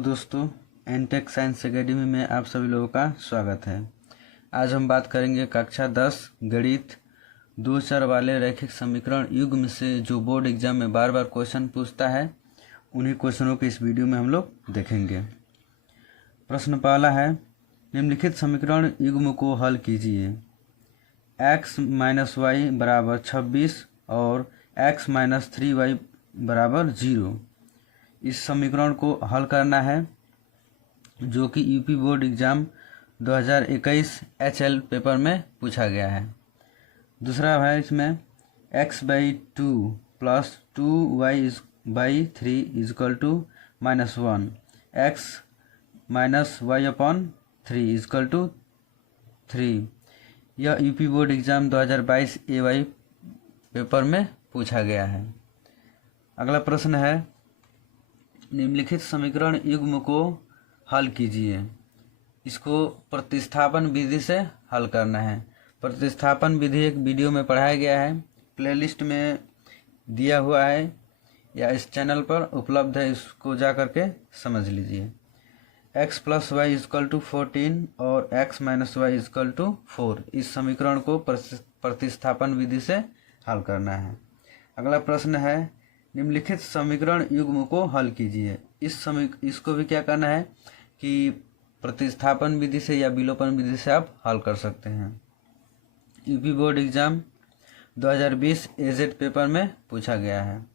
दोस्तों, NTech science academy में आप सभी लोगों का स्वागत है। आज हम बात करेंगे कक्षा 10 गणित 2 चर वाले रैखिक समीकरण युग्म से जो बोर्ड एग्जाम में बार बार क्वेश्चन पूछता है, उन्हीं क्वेश्चनों को इस वीडियो में हम लोग देखेंगे। प्रश्न पहला है, निम्नलिखित समीकरण युग्म को हल कीजिए। x - y बराबर 26 और x - 3y बराबर 0। इस समीकरण को हल करना है, जो कि UP board exam 2021 HL paper में पूछा गया है। दूसरा है इसमें x/2 plus 2y/3 is equal to -1, x - y/3 is equal to 3। यह UP board exam 2022 AY paper में पूछा गया है। अगला प्रश्न है, निम्नलिखित समीकरण युग्म को हल कीजिए। इसको प्रतिस्थापन विधि से हल करना है। प्रतिस्थापन विधि एक वीडियो में पढ़ाया गया है, प्लेलिस्ट में दिया हुआ है या इस चैनल पर उपलब्ध है, इसको जा करके समझ लीजिए। x + y = 14 और x - y = 4। इस समीकरण को प्रतिस्थापन विधि से हल करना है। अगला प्रश्न है, निम्नलिखित समीकरण युग्म को हल कीजिए। इसको भी क्या करना है कि प्रतिस्थापन विधि से या विलोपन विधि से आप हल कर सकते हैं। UP board exam 2020 AZ paper में पूछा गया है।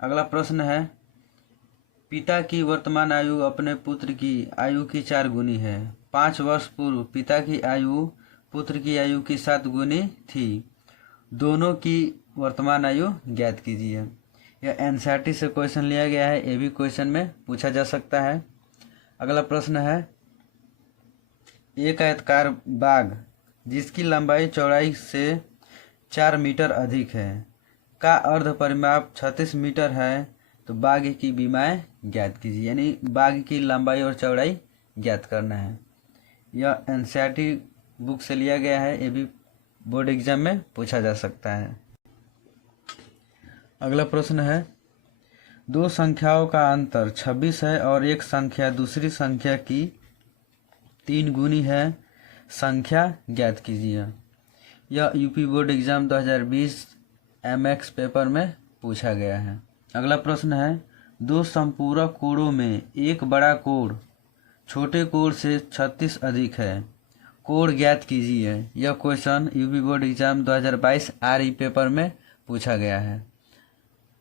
अगला प्रश्न है, पिता की वर्तमान आयु अपने पुत्र की आयु की 4 गुनी है। 5 वर्ष पूर्व पिता की आयु पुत्र की आयु की 7 गुनी थी। दोनों की वर्तमान आयु ज्ञात कीजिए। यह NCERT से क्वेश्चन लिया गया है, ये भी क्वेश्चन में पूछा जा सकता है। अगला प्रश्न है, एक आयताकार बाग जिसकी लंबाई चौड़ाई से 4 मीटर अधिक है का अर्ध परिमाप 36 मीटर है, तो बाग की विमाएं ज्ञात कीजिए। यानी बाग की लंबाई और चौड़ाई ज्ञात करना है। यह NCERT बुक से लिया गया है, ये भी बोर्ड एग्जाम में पूछा जा सकता है। अगला प्रश्न है, दो संख्याओं का अंतर 26 है और एक संख्या दूसरी संख्या की 3 गुनी है, संख्या ज्ञात कीजिए। यह UP board exam 2020 MX paper में पूछा गया है। अगला प्रश्न है, दो संपूरक कोणों में एक बड़ा कोण छोटे कोण से 36 अधिक है, कोण ज्ञात कीजिए। यह question UP board exam 2022 RE paper में पूछा गया है।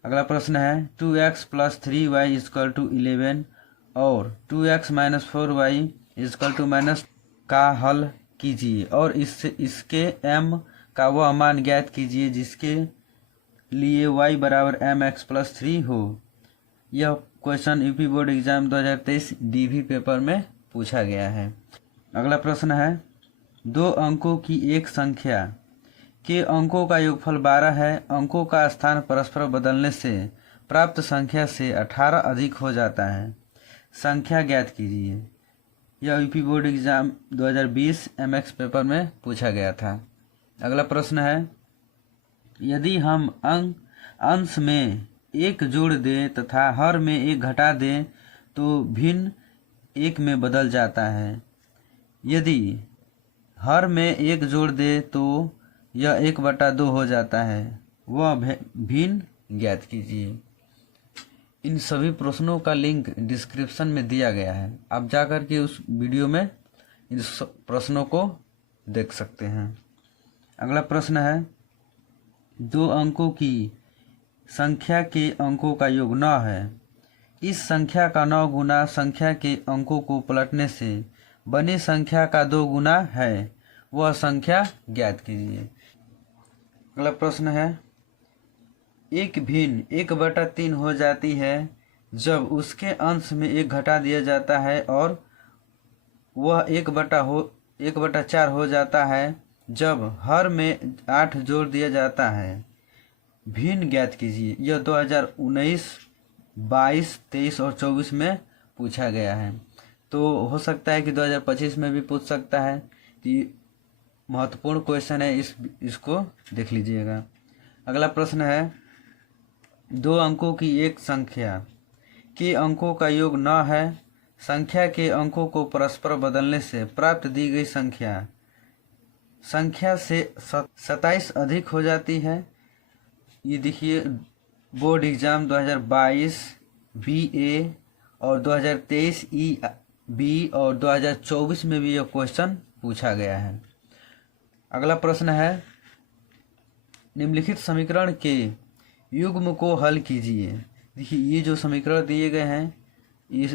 अगला प्रश्न है, 2x + 3y = 11 और 2x - 4y = का हल कीजिए और इसके m का वह मान ज्ञात कीजिए जिसके लिए y = mx + 3 हो। यह question UP board exam 2023 DV paper में पूछा गया है। अगला प्रश्न है, 2 अंकों की एक संख्या के अंकों का योगफल 12 है। अंकों का स्थान परस्पर बदलने से प्राप्त संख्या से 18 अधिक हो जाता है, संख्या ज्ञात कीजिए। यह UP board exam 2020 MX paper में पूछा गया था। अगला प्रश्न है, यदि हम अंश में 1 जोड़ दें तथा हर में 1 घटा दें तो भिन्न 1 में बदल जाता है। यदि हर में 1 जोड़ दें तो यह 1/2 हो जाता है, वह भिन्न ज्ञात कीजिए। इन सभी प्रश्नों का लिंक डिस्क्रिप्शन में दिया गया है, आप जाकर के उस वीडियो में इन प्रश्नों को देख सकते हैं। अगला प्रश्न है, 2 अंकों की संख्या के अंकों का योग 9 है। इस संख्या का 9 गुना संख्या के अंकों को पलटने से बनी संख्या का 2 गुना है, वह संख्या ज्ञात कीजिए। अगला प्रश्न है, एक भिन्न 1/3 हो जाती है जब उसके अंश में 1 घटा दिया जाता है और वह 1/4 हो जाता है जब हर में 8 जोड़ दिया जाता है, भिन्न ज्ञात कीजिए। यह 2019, 22, 23 और 24 में पूछा गया है, तो हो सकता है कि 2025 में भी पूछ सकता है। कि महत्वपूर्ण क्वेश्चन है, इसको देख लीजिएगा। अगला प्रश्न है, 2 अंकों की एक संख्या के अंकों का योग 9 है संख्या के अंकों को परस्पर बदलने से प्राप्त दी गई संख्या से 27 अधिक हो जाती है। ये देखिए बोर्ड एग्जाम 2022 BA और 2023 EB और 2024 में भी यह क्वेश्चन पूछा गया है। अगला प्रश्न है, निम्नलिखित समीकरण के युग्म को हल कीजिए। देखिए ये जो समीकरण दिए गए हैं ये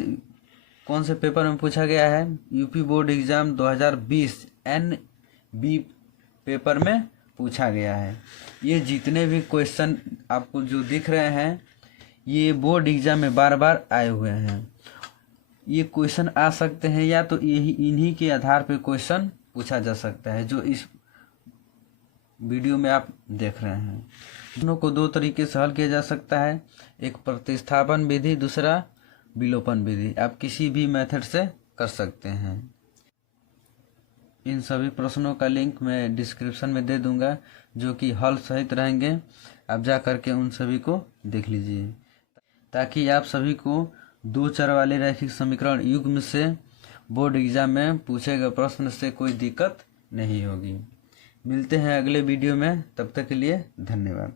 कौन से पेपर में पूछा गया है? UP board exam 2020 NB paper में पूछा गया है। ये जितने भी क्वेश्चन आपको जो दिख रहे हैं ये बोर्ड एग्जाम में बार बार आए हुए हैं। ये क्वेश्चन आ सकते हैं या तो इन्हीं के आधार पे क्वेश्चन पूछा जा सकता है जो इस वीडियो में आप देख रहे हैं। दोनों को दो तरीके से हल किया जा सकता है, एक प्रतिस्थापन विधि, दूसरा विलोपन विधि। आप किसी भी मेथड से कर सकते हैं। इन सभी प्रश्नों का लिंक मैं डिस्क्रिप्शन में दे दूंगा जो कि हल सहित रहेंगे। आप जा करके उन सभी को देख लीजिए ताकि आप सभी को 2 चर वाले रैखिक समीकरण युग्म से बोर्ड एग्जाम में पूछे गए प्रश्न से कोई दिक्कत नहीं होगी। मिलते हैं अगले वीडियो में, तब तक के लिए धन्यवाद।